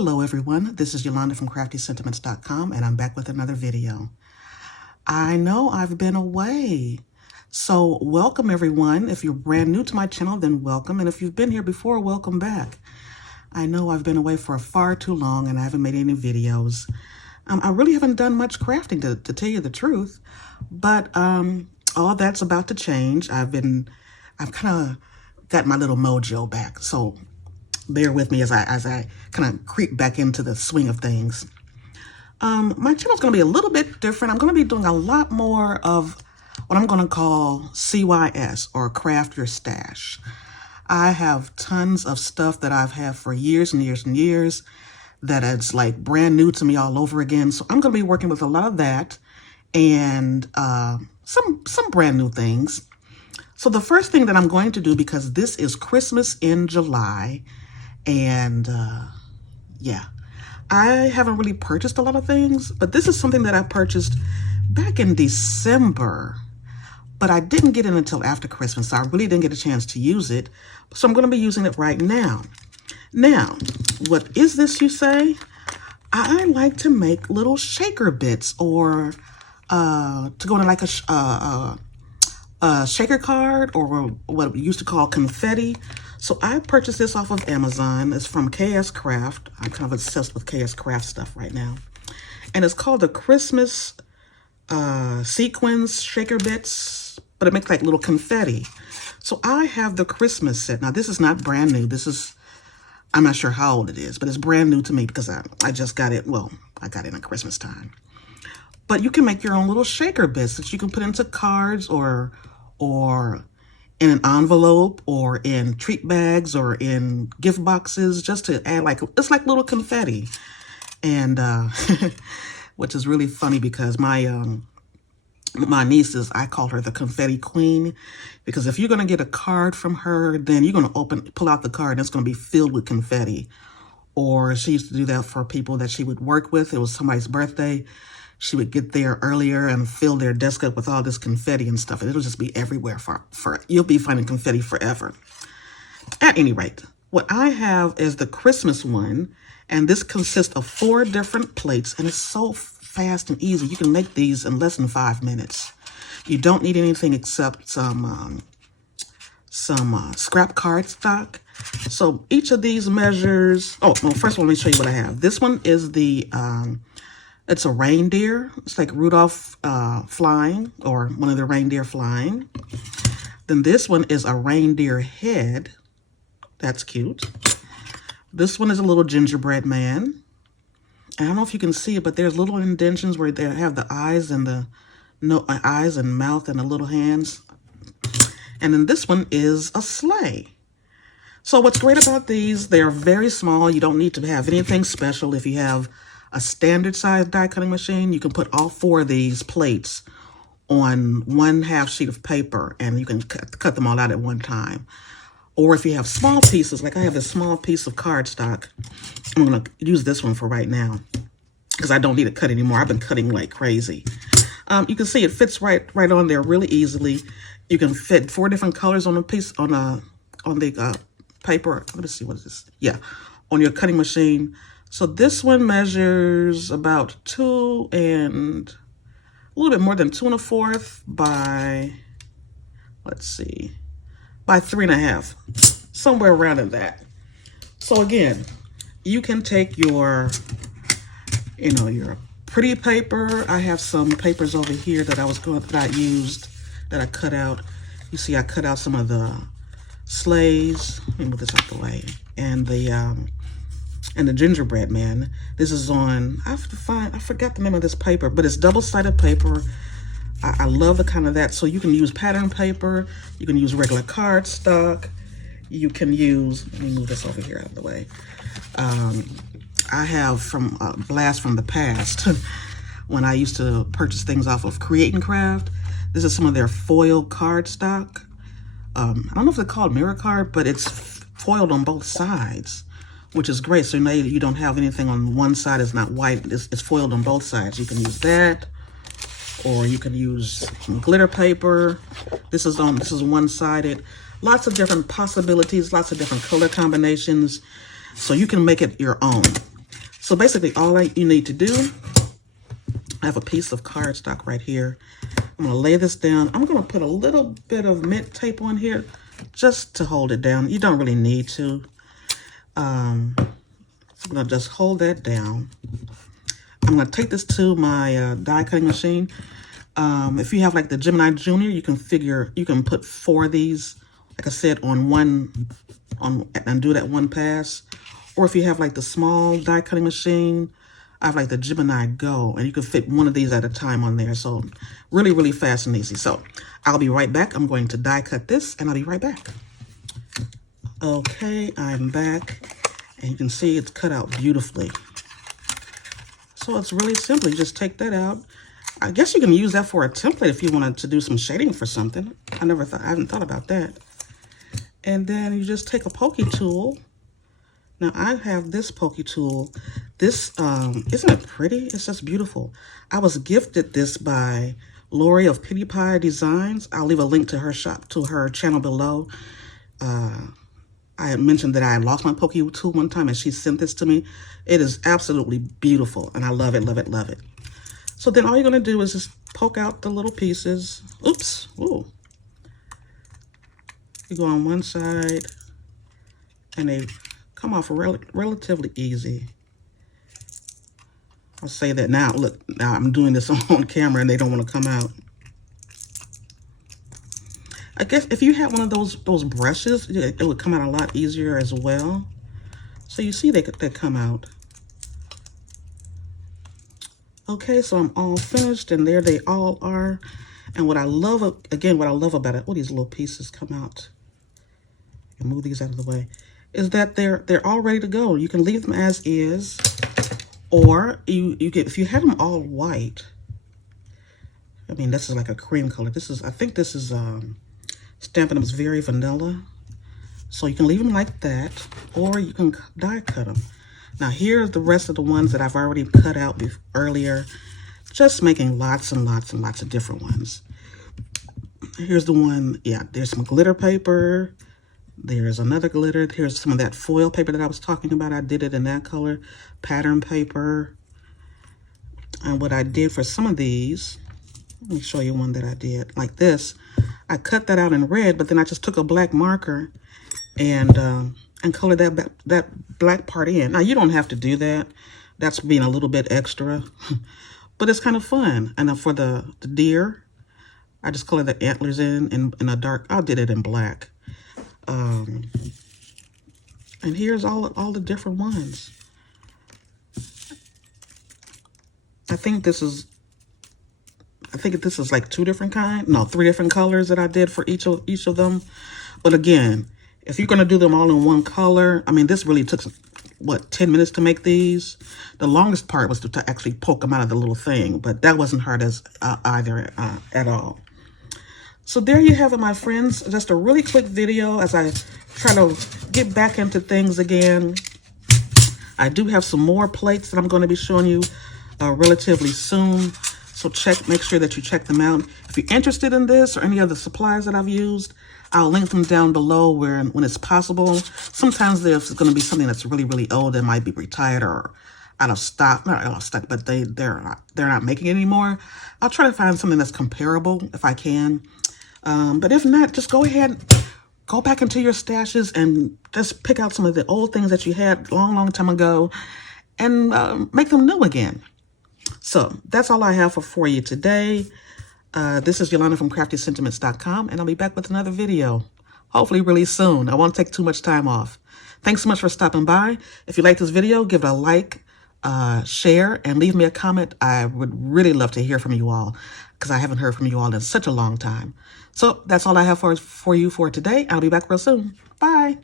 Hello everyone, this is Yolanda from CraftyScentiments.com and I'm back with another video. I know I've been away, so welcome everyone. If you're brand new to my channel, then welcome, and if you've been here before, welcome back. I know I've been away for far too long and I haven't made any videos. I really haven't done much crafting to tell you the truth, but all that's about to change. I've kind of got my little mojo back, so bear with me as I kind of creep back into the swing of things. My channel's going to be a little bit different. I'm going to be doing a lot more of what I'm going to call CYS, or Craft Your Stash. I have tons of stuff that I've had for years and years and years that it's like brand new to me all over again. So I'm going to be working with a lot of that and some brand new things. So the first thing that I'm going to do, because this is Christmas in July, and yeah, I haven't really purchased a lot of things, but this is something that I purchased back in December, but I didn't get it until after Christmas, so I really didn't get a chance to use it. So I'm going to be using it right now. Now, what is this, you say? I like to make little shaker bits, or to go into like a shaker card, or what we used to call confetti. So I purchased this off of Amazon. It's from KS Craft. I'm kind of obsessed with KS Craft stuff right now. And it's called the Christmas Sequins Shaker Bits, but it makes like little confetti. So I have the Christmas set. Now this is not brand new. This is, I'm not sure how old it is, but it's brand new to me because I just got it, well, I got it at Christmas time. But you can make your own little shaker bits that you can put into cards or in an envelope, or in treat bags, or in gift boxes, just to add, like, it's like little confetti. And which is really funny because my nieces, I call her the confetti queen, because if you're going to get a card from her, then you're going to pull out the card and it's going to be filled with confetti. Or she used to do that for people that she would work with. It was somebody's birthday. She would get there earlier and fill their desk up with all this confetti and stuff. And it'll just be everywhere you'll be finding confetti forever. At any rate, what I have is the Christmas one. And this consists of 4 different plates. And it's so fast and easy. You can make these in less than 5 minutes. You don't need anything except some scrap cardstock. So each of these measures, oh, well, first of all, let me show you what I have. This one is the, it's a reindeer. It's like Rudolph flying, or one of the reindeer flying. Then this one is a reindeer head. That's cute. This one is a little gingerbread man. I don't know if you can see it, but there's little indentions where they have the eyes and the eyes and mouth and the little hands. And then this one is a sleigh. So what's great about these, they're very small. You don't need to have anything special. If you have a standard size die cutting machine, you can put all 4 of these plates on 1/2 sheet of paper, and you can cut them all out at one time. Or if you have small pieces, like I have this small piece of cardstock, I'm going to use this one for right now because I don't need to cut anymore. I've been cutting like crazy. You can see it fits right on there really easily. You can fit 4 different colors on a piece on the paper. Let me see, what is this? Yeah, on your cutting machine. So this one measures about 2 and a little bit more than 2 1/4 by, let's see, by 3 1/2, somewhere around in that. So again, you can take your, your pretty paper. I have some papers over here that I cut out. You see, I cut out some of the sleighs. Let me move this out the way. And the gingerbread man. This is on, I forgot the name of this paper, but it's double-sided paper. I love the kind of that. So you can use pattern paper, you can use regular cardstock, you can use, let me move this over here out of the way. I have from a blast from the past when I used to purchase things off of Create and Craft. This is some of their foil cardstock. I don't know if they're called mirror card, but it's foiled on both sides, which is great. So now you don't have anything on one side is not white. It's foiled on both sides. You can use that, or you can use glitter paper. This is one-sided. Lots of different possibilities, lots of different color combinations. So you can make it your own. So basically all you need to do, I have a piece of cardstock right here. I'm going to lay this down. I'm going to put a little bit of mint tape on here just to hold it down. You don't really need to. So I'm going to just hold that down. I'm going to take this to my die cutting machine. If you have like the Gemini Junior, you can put 4 of these, like I said, and do that one pass. Or if you have like the small die cutting machine, I have like the Gemini Go, and you can fit 1 of these at a time on there. So really, really fast and easy. So I'll be right back. I'm going to die cut this, and I'll be right back. Okay, I'm back, and you can see it's cut out beautifully. So it's really simple. You just take that out. I guess you can use that for a template if you wanted to do some shading for something. I haven't thought about that. And then you just take a Pokey Tool. Now I have this Pokey Tool. This, isn't it pretty? It's just beautiful. I was gifted this by Lori of Pitty Pie Designs. I'll leave a link to her her channel below. I had mentioned that I had lost my Pokey Tool one time and she sent this to me. It is absolutely beautiful and I love it, love it, love it. So then all you're gonna do is just poke out the little pieces. Oops, ooh. You go on one side and they come off relatively easy. I'll say that now. Look, now I'm doing this on camera and they don't want to come out. I guess if you had one of those brushes, it would come out a lot easier as well. So you see they come out. Okay, so I'm all finished and there they all are. And what I love, again, what I love about it, these little pieces come out. And move these out of the way. Is that they're all ready to go. You can leave them as is, or if you have them all white. I mean, this is like a cream color. I think this is Stampin' Up's Very Vanilla. So you can leave them like that, or you can die cut them. Now here's the rest of the ones that I've already cut out earlier, just making lots and lots and lots of different ones. Here's the one, yeah, there's some glitter paper. There's another glitter. Here's some of that foil paper that I was talking about. I did it in that color, pattern paper. And what I did for some of these, let me show you one that I did like this. I cut that out in red, but then I just took a black marker and colored that black part in. Now you don't have to do that. That's being a little bit extra, but it's kind of fun. And for the deer, I just colored the antlers in a dark. I did it in black. And here's all the different ones. I think this is like 3 different colors that I did for each of them. But again, if you're going to do them all in one color, I mean, this really took, what, 10 minutes to make these? The longest part was to actually poke them out of the little thing, but that wasn't hard either at all. So there you have it, my friends. Just a really quick video as I try to get back into things again. I do have some more plates that I'm going to be showing you relatively soon. So make sure that you check them out. If you're interested in this or any other supplies that I've used, I'll link them down below when it's possible. Sometimes there's going to be something that's really, really old that might be retired or out of stock. Not out of stock, but they're not making it anymore. I'll try to find something that's comparable if I can. But if not, just go ahead, go back into your stashes and just pick out some of the old things that you had long time ago and make them new again. So that's all I have for you today. This is Yolanda from CraftyScentiments.com, and I'll be back with another video, hopefully really soon. I won't take too much time off. Thanks so much for stopping by. If you like this video, give it a like, share, and leave me a comment. I would really love to hear from you all because I haven't heard from you all in such a long time. So that's all I have for you for today. I'll be back real soon. Bye.